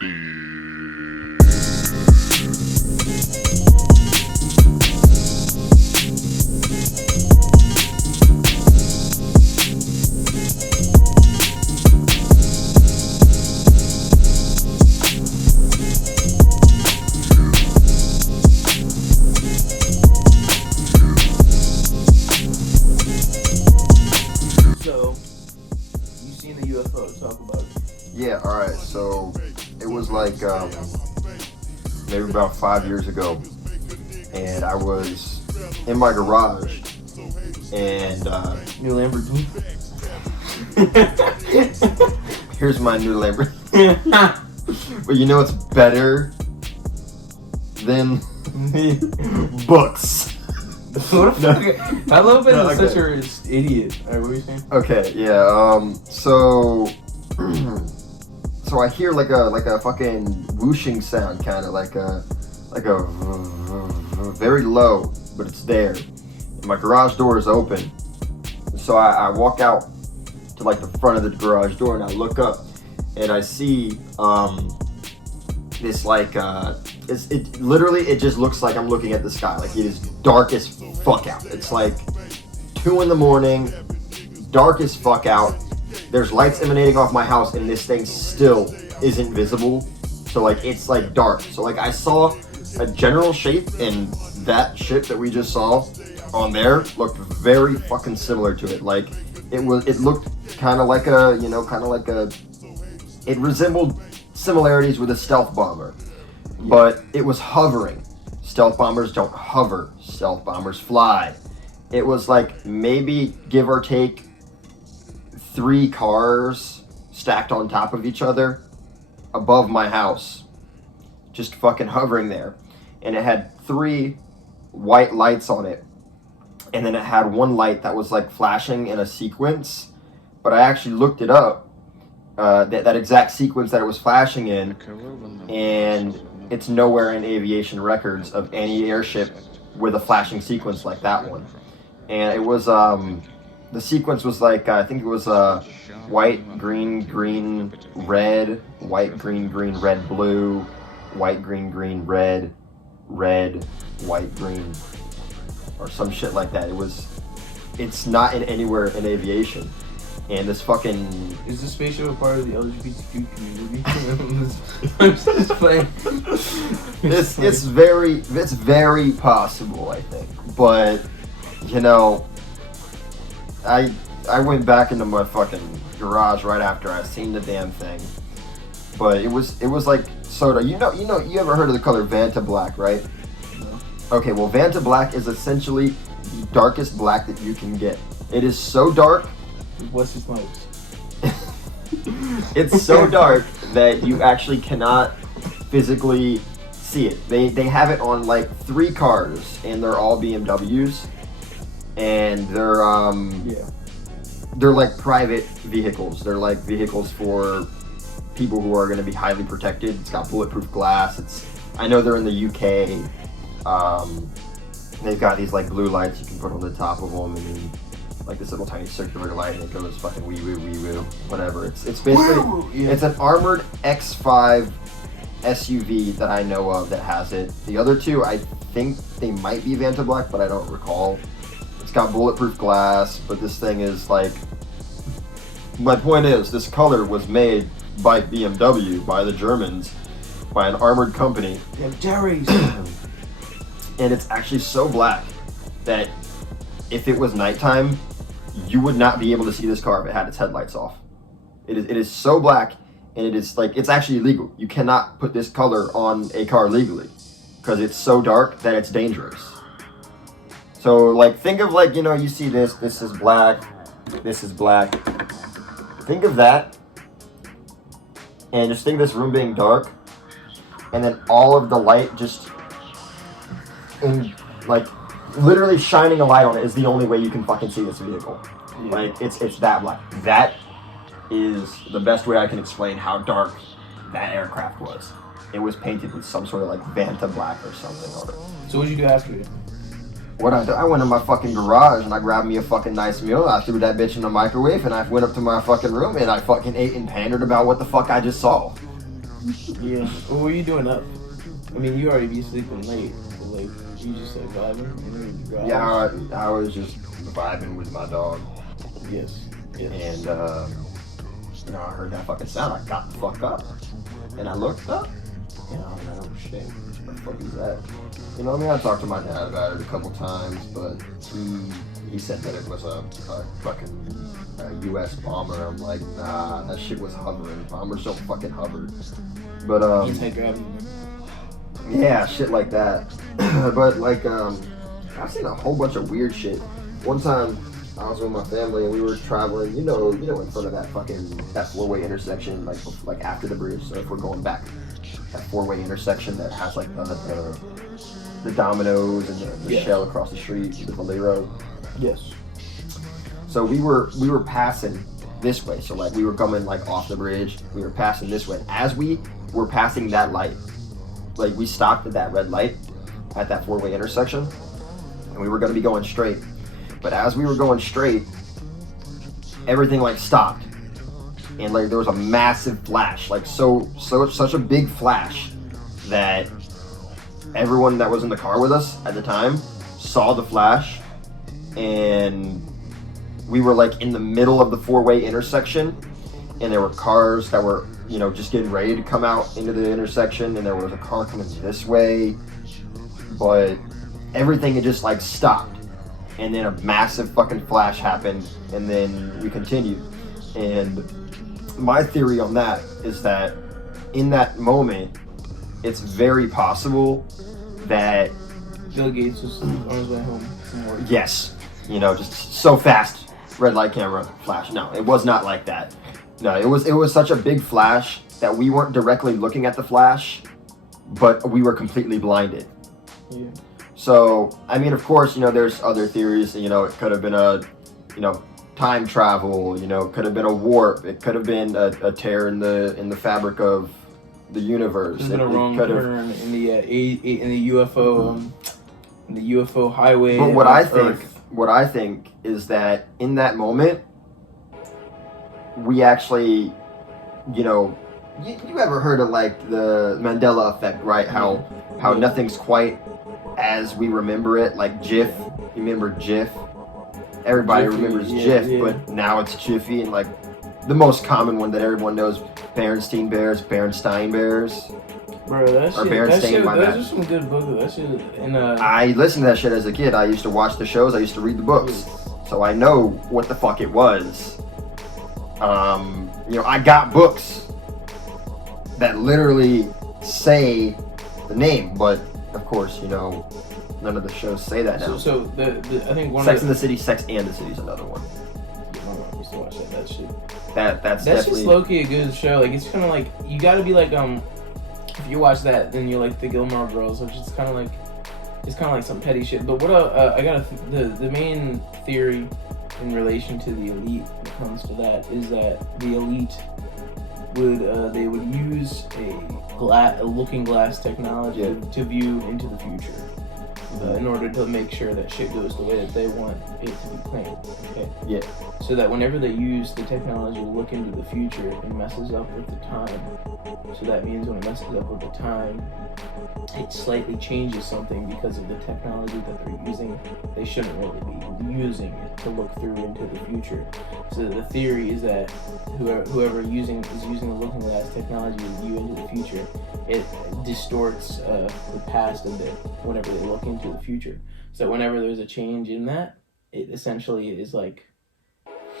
Yeah, alright, so it was like maybe about 5 years ago, and I was in my garage, and new Lamborghini. Here's my new Lamborghini. But you know what's better than books? I love it as such an idiot. Alright, what are you saying? Okay, yeah, so I hear like a fucking whooshing sound, kind of like a very low, but it's there. And my garage door is open, so I walk out to like the front of the garage door, and I look up, and I see this like it literally just looks like I'm looking at the sky. Like, it is dark as fuck out. It's like 2 a.m, dark as fuck out. There's lights emanating off my house, and this thing still isn't visible. So like, it's like dark. So like, I saw a general shape, and that ship that we just saw on there looked very fucking similar to it. Like, it looked kind of like it resembled similarities with a stealth bomber, but it was hovering. Stealth bombers don't hover. Stealth bombers fly. It was like maybe, give or take, 3 cars stacked on top of each other above my house, just fucking hovering there. And it had 3 white lights on it, and then it had 1 light that was like flashing in a sequence. But I actually looked it up, that exact sequence that it was flashing in, and it's nowhere in aviation records of any airship with a flashing sequence like that one. And it was the sequence was like, I think it was white, green, green, red, white, green, green, red, blue, white, green, green, red, red, white, green, or some shit like that. It's not in anywhere in aviation. And this fucking... Is the spaceship a part of the LGBTQ community? I'm just playing. It's very possible, I think. But, you know, I went back into my fucking garage right after I seen the damn thing. But it was like soda. You ever heard of the color Vanta Black, right? No. Okay, well, Vanta Black is essentially the darkest black that you can get. It is so dark. What's his nose? It's so dark that you actually cannot physically see it. They have it on like 3 cars, and they're all BMWs, and they're like private vehicles. They're like vehicles for people who are going to be highly protected. It's got bulletproof glass. I know they're in the UK. They've got these like blue lights you can put on the top of them, and then like this little tiny circular light, and it goes fucking wee woo, whatever. It's basically, it's an armored X5 SUV that I know of that has it. The other 2, I think they might be Vanta Black, but I don't recall. It's got bulletproof glass, but this thing is like, my point is, this color was made by BMW, by the Germans, by an armored company. Yeah, Jerry's. And it's actually so black that if it was nighttime, you would not be able to see this car if it had its headlights off. It is so black, and it is like, it's actually illegal. You cannot put this color on a car legally because it's so dark that it's dangerous. So like, think of like, you see this is black, this is black. Think of that, and just think of this room being dark, and then all of the light just in like literally shining a light on it is the only way you can fucking see this vehicle. Yeah. Like, it's that black. That is the best way I can explain how dark that aircraft was. It was painted with some sort of like Vanta Black or something on it. So what'd you do after it? What I did, I went in my fucking garage and I grabbed me a fucking nice meal. I threw that bitch in the microwave, and I went up to my fucking room and I fucking ate and pandered about what the fuck I just saw. Yeah. What were you doing up? I mean, you already be sleeping late. But like, you just like vibing? You know, you drive? Yeah, I was just vibing with my dog. Yes. Yes. And, you know, I heard that fucking sound. I got the fuck up. And I looked up. And I was like, oh shit, what the fuck is that? You know what I mean? I talked to my dad about it a couple times, but he said that it was a fucking US bomber. I'm like, nah, that shit was hovering. Bombers don't fucking hover. But, anti-gravity. yeah, shit like that. But, like, I've seen a whole bunch of weird shit. One time, I was with my family and we were traveling, you know, in front of that four-way intersection, like after the bridge. So if we're going back, that four-way intersection that has like the Domino's and the Shell across the street, the Valero. Yes. So we were passing this way. So like we were coming like off the bridge. We were passing this way. As we were passing that light, like we stopped at that red light at that four-way intersection, and we were going to be going straight. But as we were going straight, everything like stopped, and like there was a massive flash, like such a big flash that everyone that was in the car with us at the time saw the flash, and we were like in the middle of the four-way intersection, and there were cars that were, you know, just getting ready to come out into the intersection, and there was a car coming this way, but everything had just like stopped. And then a massive fucking flash happened, and then we continued. And my theory on that is that in that moment, it's very possible that Bill Gates was on his way home from work. Yes, you know, just so fast, red light camera flash. No, it was not like that. No, it was such a big flash that we weren't directly looking at the flash, but we were completely blinded. Yeah. So, I mean, of course, you know, there's other theories. You know, it could have been time travel. You know, it could have been a warp. It could have been a tear in the fabric of the universe. There's been a wrong turn in the UFO highway. But what I think is that in that moment, we actually, you know, you ever heard of like the Mandela effect, right? How nothing's quite as we remember it, like GIF. You remember GIF? Everybody Jiffy, remembers yeah, GIF, yeah. but now it's Jiffy, and like the most common one that everyone knows, Berenstain Bears. Bro, that shit. Those are some good books. That shit. And I listened to that shit as a kid. I used to watch the shows. I used to read the books, so I know what the fuck it was. You know, I got books that literally say the name, but of course, you know, none of the shows say that now. So the I think one Sex of and the City, Sex and the City is another one. My mom used to watch that shit. That's That's definitely just low-key a good show. Like, it's kind of like, you gotta be like, if you watch that, then you're like the Gilmore Girls, which is kind of like, it's kind of like some petty shit. But what I got the main theory in relation to the elite when it comes to that is that the elite would use a looking glass technology to view into the future in order to make sure that shit goes the way that they want it to be planned. Okay. Yeah. So that whenever they use the technology to look into the future, it messes up with the time. So that means when it messes up with the time, it slightly changes something because of the technology that they're using. They shouldn't really be using it to look through into the future. So the theory is that whoever is using the looking glass technology to view into the future, it distorts the past a bit whenever they look into the future. So whenever there's a change in that, it essentially is like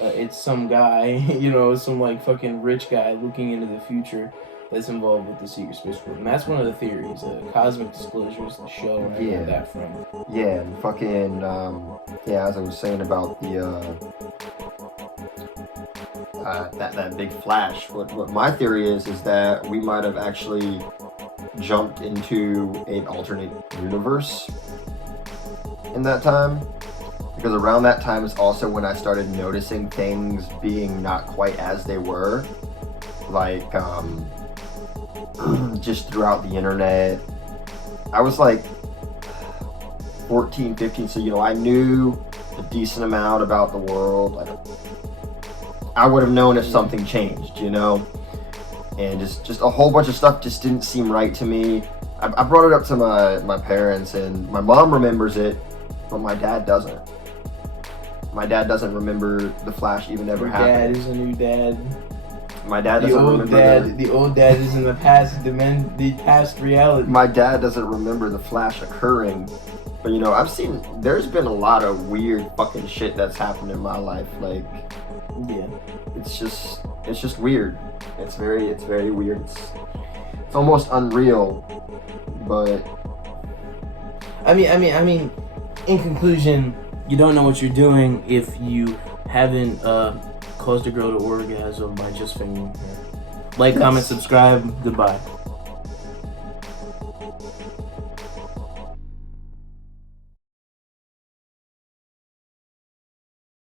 it's some guy, you know, some like fucking rich guy looking into the future that's involved with the secret space program. And that's one of the theories. Cosmic Disclosures, the show, and I got that from. Yeah, and fucking as I was saying about the that big flash. What my theory is that we might have actually jumped into an alternate universe in that time. Because around that time is also when I started noticing things being not quite as they were. Like, just throughout the internet. I was like 14, 15, so, you know, I knew a decent amount about the world. Like, I would have known if something changed, you know? and just a whole bunch of stuff just didn't seem right to me. I brought it up to my parents, and my mom remembers it, but my dad doesn't. My dad doesn't remember the Flash even ever happened. Dad is a new dad. My dad doesn't remember the old dad is in the past the past reality. My dad doesn't remember the Flash occurring. But you know, there's been a lot of weird fucking shit that's happened in my life. Like, yeah, it's just weird. It's very weird. It's almost unreal. But I mean, in conclusion, you don't know what you're doing if you haven't caused a girl to orgasm by just fingering her. Like, comment, subscribe. Goodbye.